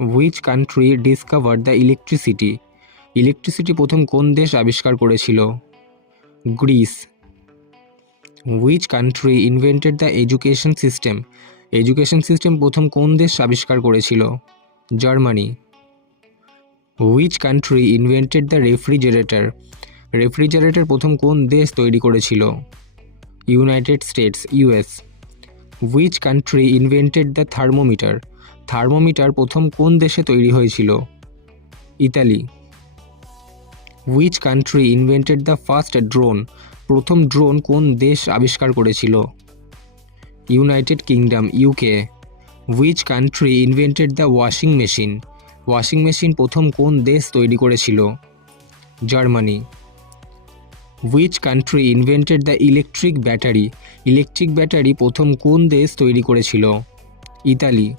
Which country discovered the electricity? Electricity প্রথম কোন দেশ আবিষ্কার করেছিল? Greece. Which country invented the education system? Education system প্রথম কোন দেশ আবিষ্কার করেছিল? Germany. Which country invented the refrigerator? Refrigerator প্রথম কোন দেশ তৈরি করেছিল? United states, US. Which country invented the thermometer? Thermometer প্রথম কোন দেশে তৈরি হয়েছিল? Italy. Which country invented the first drone? প্রথম ড্রোন কোন দেশ আবিষ্কার করেছিল? United kingdom, UK. Which country invented the washing machine? Washing machine প্রথম কোন দেশ তৈরি করেছিল? Germany. Which country invented the electric battery? Electric battery প্রথম কোন দেশ তৈরি করেছিল? ইতালি।